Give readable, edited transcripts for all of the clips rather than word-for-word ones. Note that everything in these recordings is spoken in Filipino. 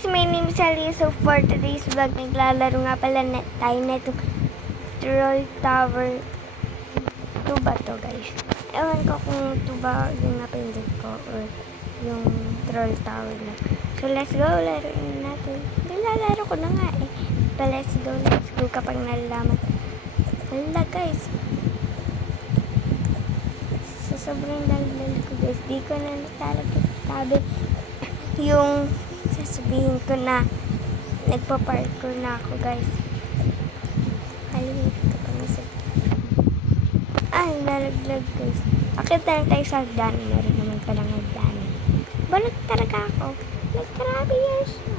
guys, my name is Ali. So for today's vlog, naglalaro nga pala tayo na itong Troll Tower 2 ba to guys? Ewan ko kung 2 ba yung napindot ko or yung Troll Tower na. So let's go, laruin natin. Nilalaro ko na nga eh. But let's go kapag nalalaman. Wala guys. Sa sobrang daldal ko guys, di ko na talaga sabi yung sasabihin ko na nagpa-parkour na ako guys. Kalimutan ko pa nga ay, nalaglag guys. Akit na lang tayo sa hagdanan. Meron naman palang hagdanan. Balag talaga ako. Like, grabe years na.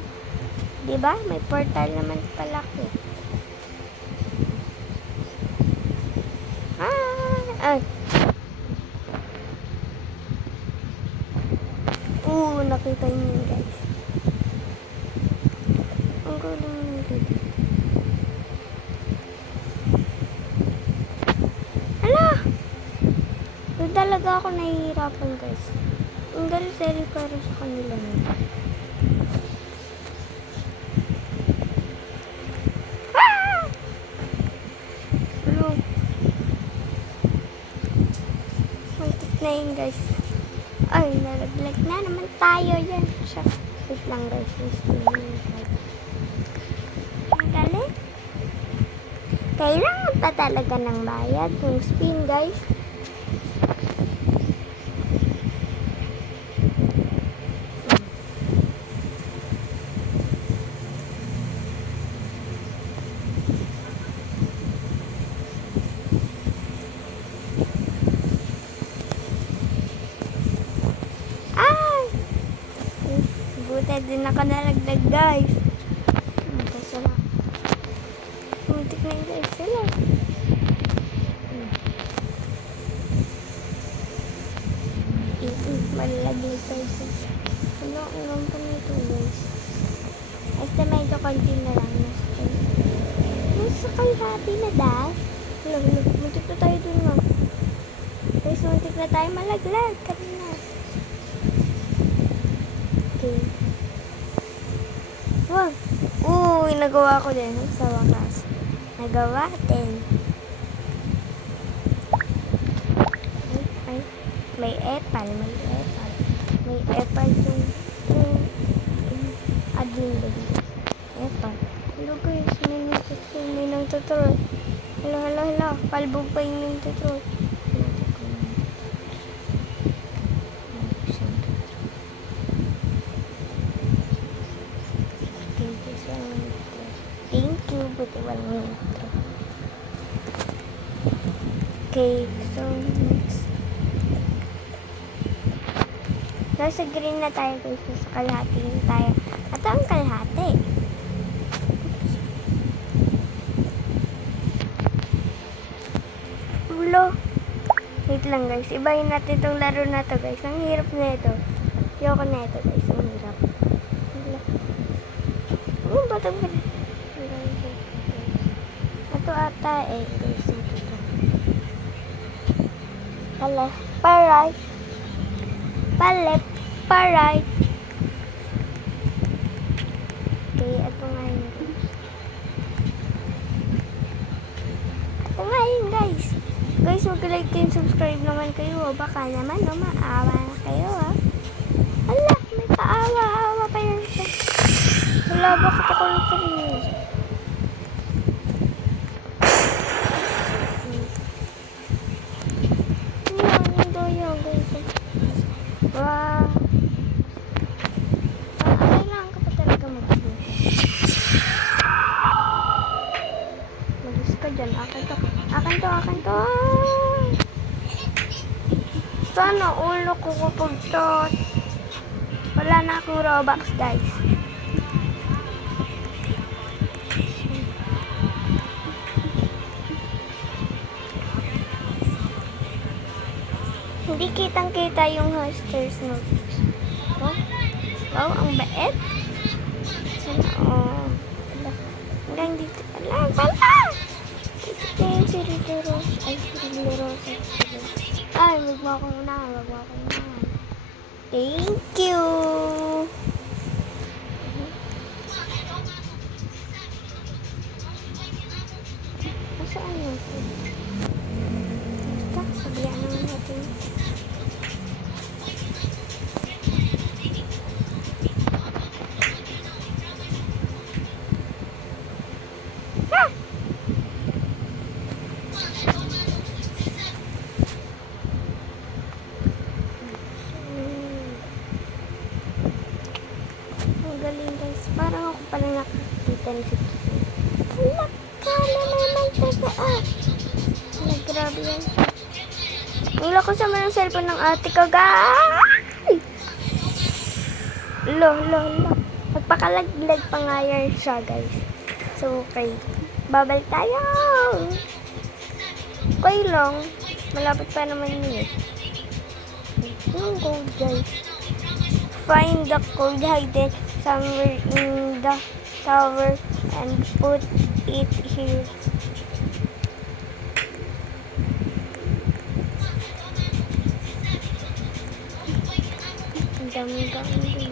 Diba? May portal naman pala ko. Ay. Nakita niyo guys. Ang gulang nito. Hala! Doon talaga ako nahihirapan guys. Ang gali-seri para sa kanila na. Ah! Hello. Mantik na yun guys. Ay, nalaglag na naman tayo yan. Wait lang guys. Ang galing. Kailangan pa talaga ng bayad yung spin guys. Buti din ako nalagdag guys. Masala. Muntik na yung guys sila. Malalaglag tayo sa ano ang gampa nito guys. Basta medyo konti na lang. Nasa kalahati na dahil. Muntik na tayo dun nga. Guys, muntik na tayo malaglag. Kanina. Okay. Wow. Uy, nagawa ko din sa wakas. Nagawa din. Ay. May epal. May epal yung admin din. Epal. Hello guys, may nang tutuloy. Hello. Palbog pa yung nang tutuloy. Thank you, buti walang intro. Okay, so next. Nasa green na tayo guys, sa kalahati na tayo. Ito ang kalahati. Ulo. Wait lang guys, ibahin natin itong laro na to guys. Ang hirap na ito. Ayoko na ito guys, ang hirap. Batang ito ata eh guys, ito paleft, pa-right, pa-left, pa-right. Okay, ito nga yun guys. Guys, mag-like and subscribe naman kayo. Baka naman maawa na kayo Ala, may kaawa-awa pa yan siya. Wala, bakit ako lang sarili? Yung doyo, guys. Wow. Kailangan ka pa talaga mag-guess. Mag-guess ka dyan. Akin to. Sana ulo ko kapag to. Wala na akong Robux, guys. Hindi kitang-kita yung hoster's notes. Wow, ang bait. Sana, hanggang dito. Pala! Ito yung si Rito Rose. Ay, si Rito Rose. Ay, wag mo akong unahan. Thank you! galing guys. Parang ako pala nakakita na si Kiki. Wala ka na naman tagaan. Wala, grabe yan. Wala ko sa ng cellphone ng ate ko, guys. Lo. Magpakalaglag pa nga yan siya, guys. So, okay. Babalik tayo. Okay lang. Malapit pa naman yun eh. Yung code, guys. Find the code hidden somewhere in the tower and put it here. Ang dami gawin.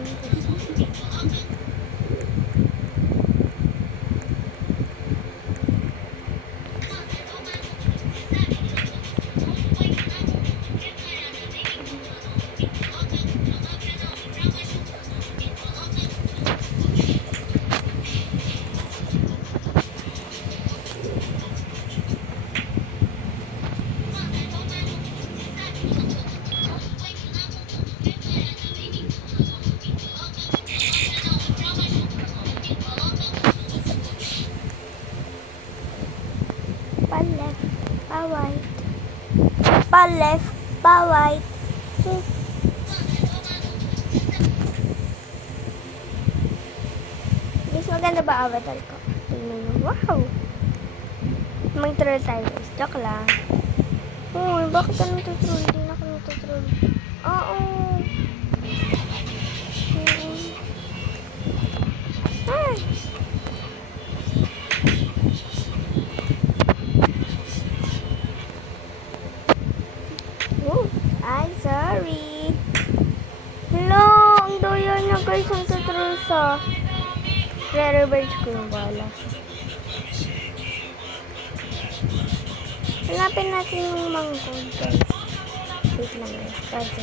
Pa-left, pa-right. Pa-left, pa-right. Guys, maganda ba avatar ko? Tingnan nyo. Wow! Mag-troll tayo guys. Joke lang. Uy, bakit ka nagtutroll? Hindi na ako nagtutroll. Oo. Ay! Ay, sorry. Hello, ang doyo na guys ang tutroll sa re-reverse ko yung bala. Hanapin natin yung mangkod guys. Wait lang guys.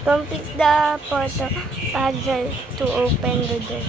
Complete the photo puzzle to open the door.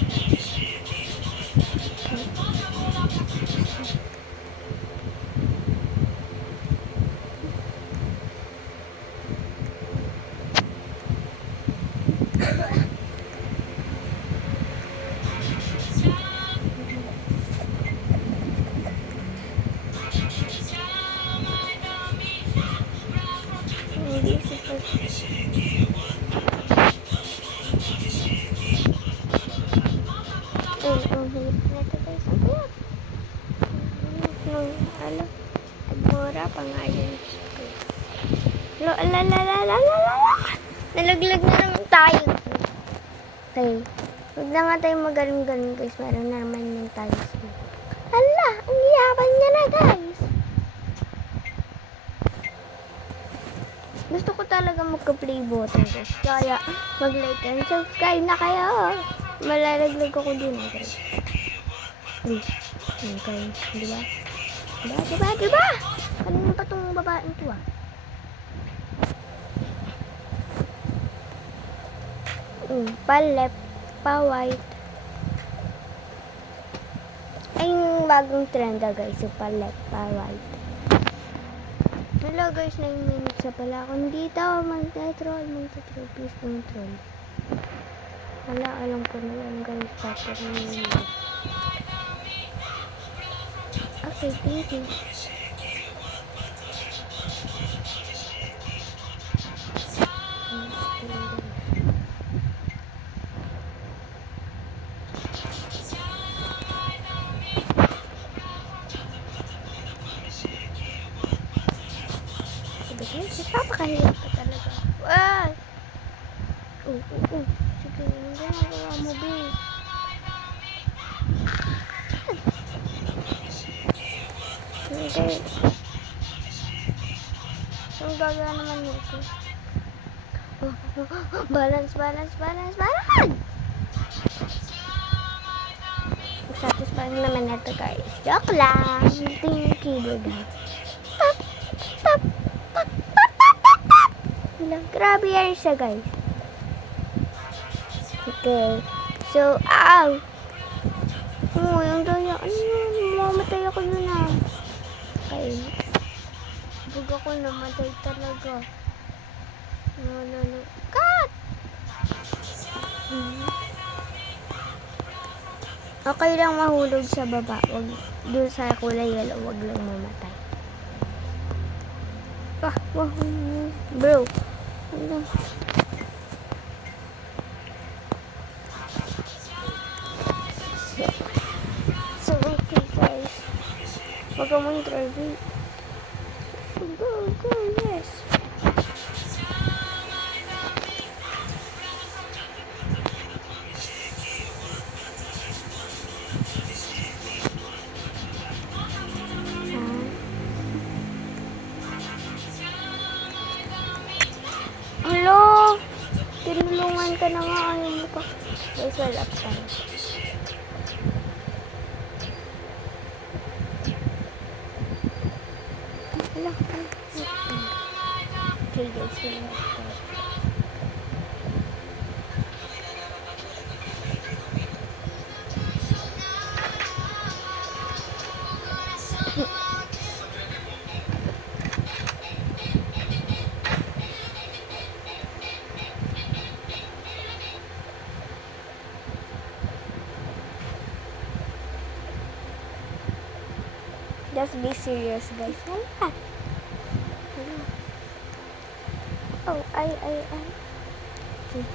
Agmura pa nga yun. Nalaglag na naman tayo. Okay. Huwag na nga tayo magaling-galing guys. Meron na naman yung tayo. Hala! Ang yaman niya na guys. Gusto ko talaga magka-play button guys. Kaya mag-like and subscribe na kayo. Malalaglag ako din guys. Okay. Diba? Diba? Kanina pa itong babaeng to ah. Pa-left, pa-white. Ay, yung bagong trend guys. So, pa-left, pa-white. Hello guys, 9 minutes na pala ako dito. Magta-troll. Please don't troll. Hala, alam ko na yan guys. Tapos okay, thank you. Papakahirap ka talaga. Wow! Sige, hindi nagawa mo, babe. Hindi. So, gagawa naman nito. Balance! Satisfying naman ito, guys. Joke lang. Ito yung keyboard. Tap. Grabe yan siya, guys. Okay. So, ow! Yung daya. Mamatay ako yun ah. Okay. Bug ako namatay talaga. No. Cut! Okay lang mahulog sa baba. Wag doon sa kulay yellow, wag lang mamatay. Wow, bro. Ano? So, okay guys. Wag ka mong driving. Go, yes. Hello? Tinulungan ka na nga. Ayaw mo pa. Guys, wala pa. Hello. Okay guys, wala pa. Just be serious, guys. Hala. Oh, ay. Okay.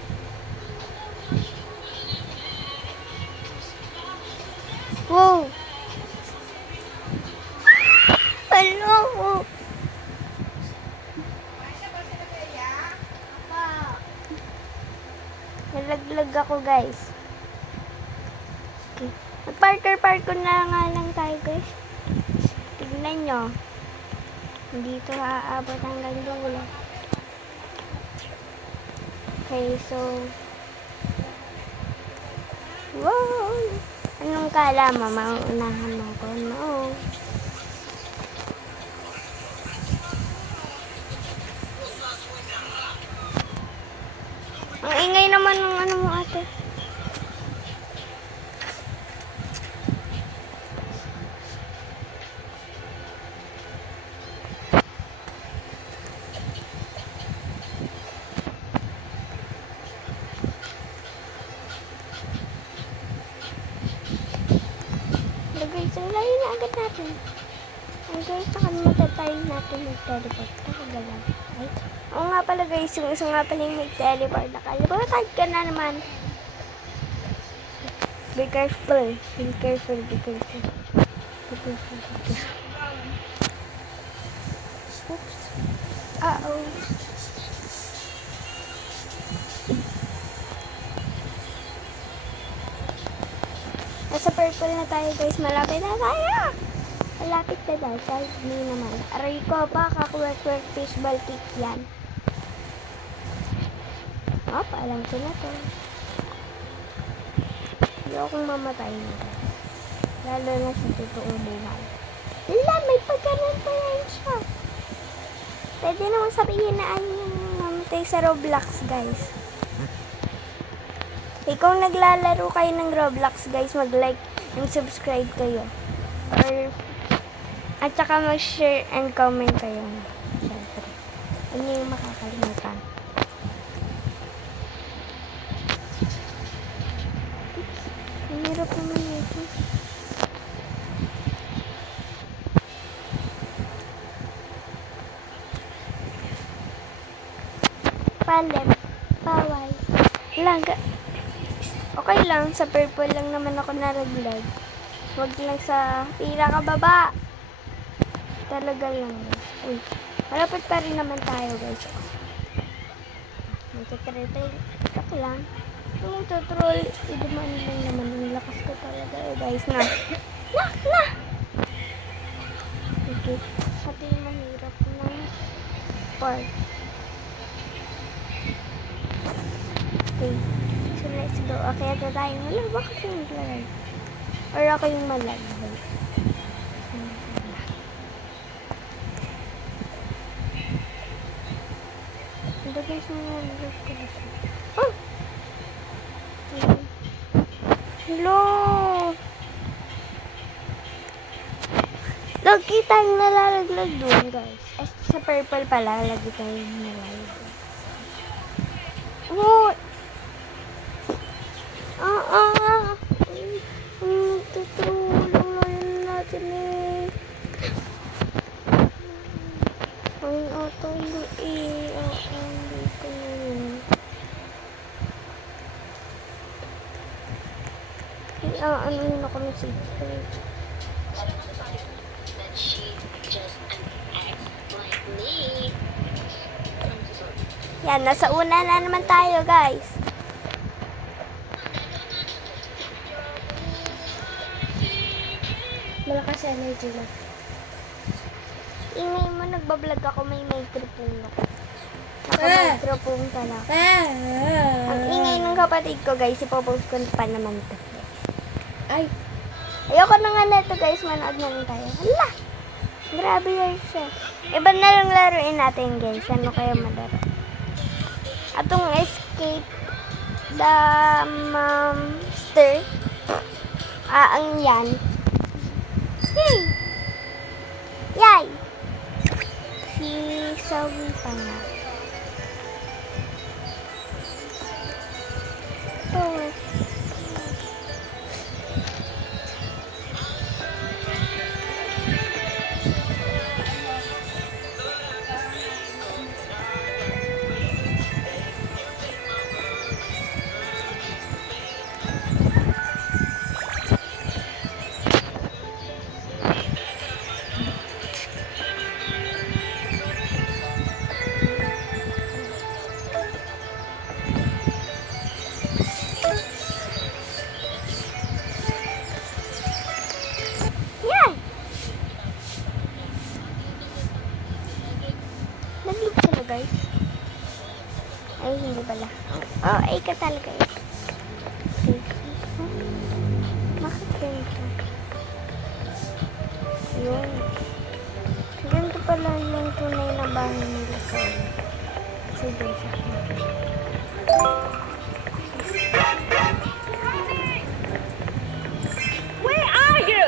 Wow. Hello. Nalaglag ako, guys. Okay. Mag-parker na nga lang tayo, guys. Tignan nyo. Hindi ito aabot hanggang dulo. Okay, so... Wow! Anong kala mo? Mauunahan mo ko? No. Ang ingay naman ng ano mo, ate. Guys, ang layo na agad natin. Ay guys, nakalimutan tayo natin mag-teleport. Talaga lang. Ay, oo nga pala guys, yung isa nga pala yung mag-teleport. Nakalimutan ka na naman. Be careful. Be careful. Oops. Uh-oh. Nasa purple na tayo guys. Malapit na tayo. Malapit na tayo. Kahit hindi naman. Aray ko pa. Kakwek-kwek fishball kick yan. Alam ko na to. Hindi akong mamatay na guys. Lalo na sa totoong buhay. Wala, may pagkanan pa yan siya. Pwede naman sabihin na yung mamatay sa Roblox guys. Kung naglalaro kayo ng Roblox guys, mag-like and subscribe kayo. At saka mag-share and comment kayo. Siyempre. Ano yung makakalimutan? Ang hirap naman ito. Palem. Bawal. Langga. Okay lang, sa purple lang naman ako naraglag. Huwag lang sa pinakababa. Talaga lang. Uy, malapit pa rin naman tayo guys. Magtatriple. Ito lang. Yung tutrol, iduman lang naman. Yung lakas ko talaga guys na. Na! Okay. Pati yung mahirap ng part. Okay. So, let's go. Okay, ito tayo. Wala ba kasi naglalay? Or ako yung malagay? Ito guys, malagay ko na siya. Oh! Hello! Nakita yung nalalaglag doon guys. Sa purple pala, lagi tayo nalalaglag. Oh! ano yun ako ng secret. Yan, nasa una na naman tayo, guys. Malakas energy na. Ingay mo, nagbablog ako, may microphone ako. Naka-microphone ka na. Ang ingay ng kapatid ko, guys, ipopost ko pa naman to. Ay. Ayoko na nga na ito, guys. Manood na lang tayo. Hala! Grabe yan siya. Iba na lang laruin natin, guys. Ano kayo madara? Atong escape the monster. Ang yan. Hey! Yay! Si Sawi pa nga. Oh. Yan! Nag-loop sila, guys. Ay, hindi pala. Oh, ay ka talaga. Okay. Bakit ganito? Yun. Ganito pala yung tunay na bahay nila sa dun sa akin. Where are you?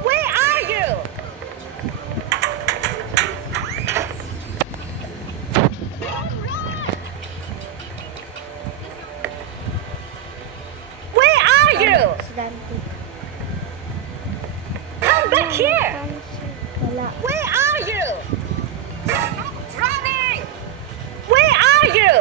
Where are you? Where are you? Si Dante. Come back here. Wala. Where are you? Running! Where are you?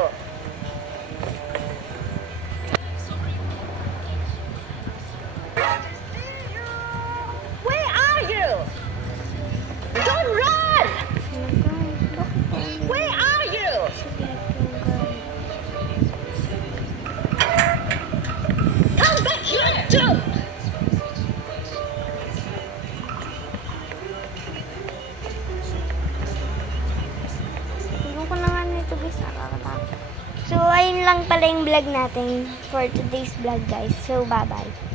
Where are you? Don't run! Where are you? Come back here! Jump! Tingnan ko na nga nito, guys. Nakakatakot. So, ayun lang pala yung vlog natin for today's vlog, guys. So, bye-bye.